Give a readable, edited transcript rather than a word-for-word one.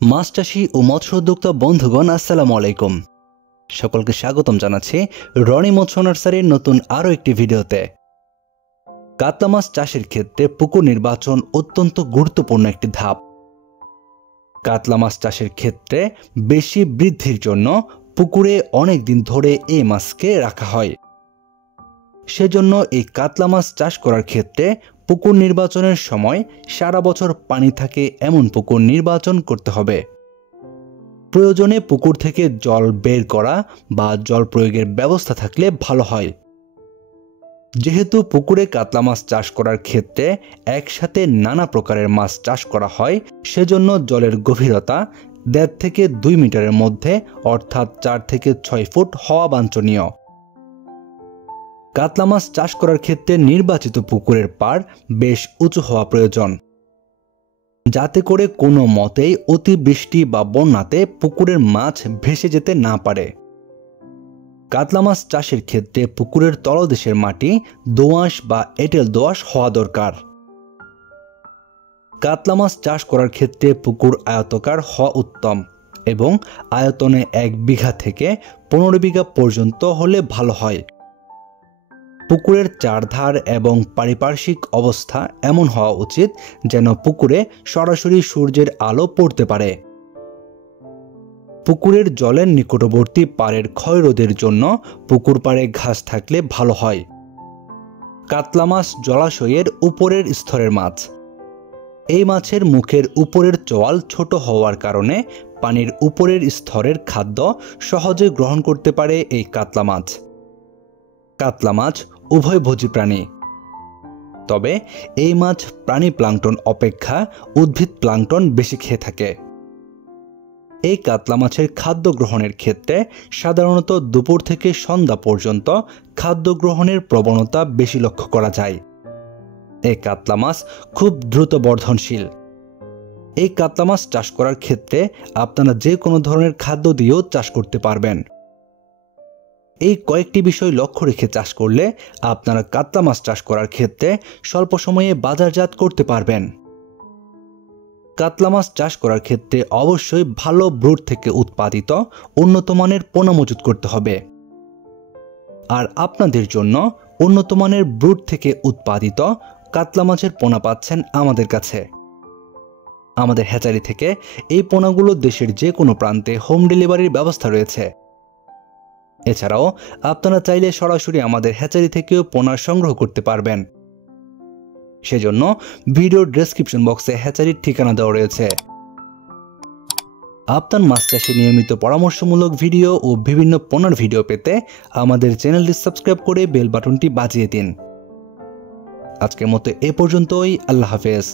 মাছ চাষী ও মৎস্য উদ্যোক্তা বন্ধুগণ আসসালামু আলাইকুম। সকলকে স্বাগতম জানাচ্ছি রনি মৎস্য নার্সারির নতুন আরও একটি ভিডিওতে। কাতলা মাছ চাষের ক্ষেত্রে পুকুর নির্বাচন অত্যন্ত গুরুত্বপূর্ণ একটি ধাপ। কাতলা মাছ চাষের ক্ষেত্রে বেশি বৃদ্ধির জন্য পুকুরে অনেক দিন ধরে এই মাছকে রাখা হয়। সেজন্য এই কাতলা মাছ চাষ করার ক্ষেত্রে পুকুর নির্বাচনের সময় সারা বছর পানি থাকে এমন পুকুর নির্বাচন করতে হবে। প্রয়োজনে পুকুর থেকে জল বের করা বা জল প্রয়োগের ব্যবস্থা থাকলে ভালো হয়। যেহেতু পুকুরে কাতলা মাছ চাষ করার ক্ষেত্রে একসাথে নানা প্রকারের মাছ চাষ করা হয়, সেজন্য জলের গভীরতা 1.5 থেকে 2 মিটারের মধ্যে অর্থাৎ 4 থেকে 6 ফুট হওয়া বাঞ্ছনীয়। কাতলা মাছ চাষ করার ক্ষেত্রে নির্বাচিত পুকুরের পাড় বেশ উঁচু হওয়া প্রয়োজন, যাতে করে কোনো মতেই অতিবৃষ্টি বা বন্যাতে পুকুরের মাছ ভেসে যেতে না পারে। কাতলা মাছ চাষের ক্ষেত্রে পুকুরের তলদেশের মাটি দোআঁশ বা এঁটেল দোআঁশ হওয়া দরকার। কাতলা মাছ চাষ করার ক্ষেত্রে পুকুর আয়তাকার হওয়া উত্তম এবং আয়তনে 1 বিঘা থেকে 15 বিঘা পর্যন্ত হলে ভালো হয়। পুকুরের চারধার এবং পারিপার্শ্বিক অবস্থা এমন হওয়া উচিত যেন পুকুরে সরাসরি সূর্যের আলো পড়তে পারে। পুকুরের জলের নিকটবর্তী পাড়ের ক্ষয়রোধের জন্য পুকুর পাড়ে ঘাস থাকলে ভালো হয়। কাতলা মাছ জলাশয়ের উপরের স্তরের মাছ। এই মাছের মুখের উপরের চোয়াল ছোট হওয়ার কারণে পানির উপরের স্তরের খাদ্য সহজে গ্রহণ করতে পারে এই কাতলা মাছ। কাতলা মাছ উভয়ভোজী প্রাণী, তবে এই মাছ প্রাণী প্লাঙ্কটন অপেক্ষা উদ্ভিদ প্লাঙ্কটন বেশি খেয়ে থাকে। এই কাতলা মাছের খাদ্য গ্রহণের ক্ষেত্রে সাধারণত দুপুর থেকে সন্ধ্যা পর্যন্ত খাদ্য গ্রহণের প্রবণতা বেশি লক্ষ্য করা যায়। এই কাতলা মাছ খুব দ্রুত বর্ধনশীল। এই কাতলা মাছ চাষ করার ক্ষেত্রে আপনারা যে কোনো ধরনের খাদ্য দিয়েও চাষ করতে পারবেন। এই কয়েকটি বিষয় লক্ষ্য রেখে চাষ করলে আপনারা কাতলা মাছ চাষ করার ক্ষেত্রে স্বল্প সময়ে বাজারজাত করতে পারবেন। কাতলা মাছ চাষ করার ক্ষেত্রে অবশ্যই ভালো ব্রুড থেকে উৎপাদিত উন্নত মানের পোনা মজুত করতে হবে। আর আপনাদের জন্য উন্নত মানের ব্রুড থেকে উৎপাদিত কাতলা মাছের পোনা পাচ্ছেন আমাদের কাছে। আমাদের হ্যাচারি থেকে এই পোনাগুলো দেশের যে কোনো প্রান্তে হোম ডেলিভারির ব্যবস্থা রয়েছে। এছাড়াও আপনারা চাইলে সরাসরি আমাদের হ্যাচারি থেকেও পোনা সংগ্রহ করতে পারবেন। সেজন্য ভিডিওর ডেসক্রিপশন বক্সে হ্যাচারির ঠিকানা দেওয়া রয়েছে। আপনার মাছ চাষে নিয়মিত পরামর্শমূলক ভিডিও ও বিভিন্ন পোনার ভিডিও পেতে আমাদের চ্যানেলটি সাবস্ক্রাইব করে বেল বাটনটি বাজিয়ে দিন। আজকের মতো এ পর্যন্তই। আল্লাহ হাফেজ।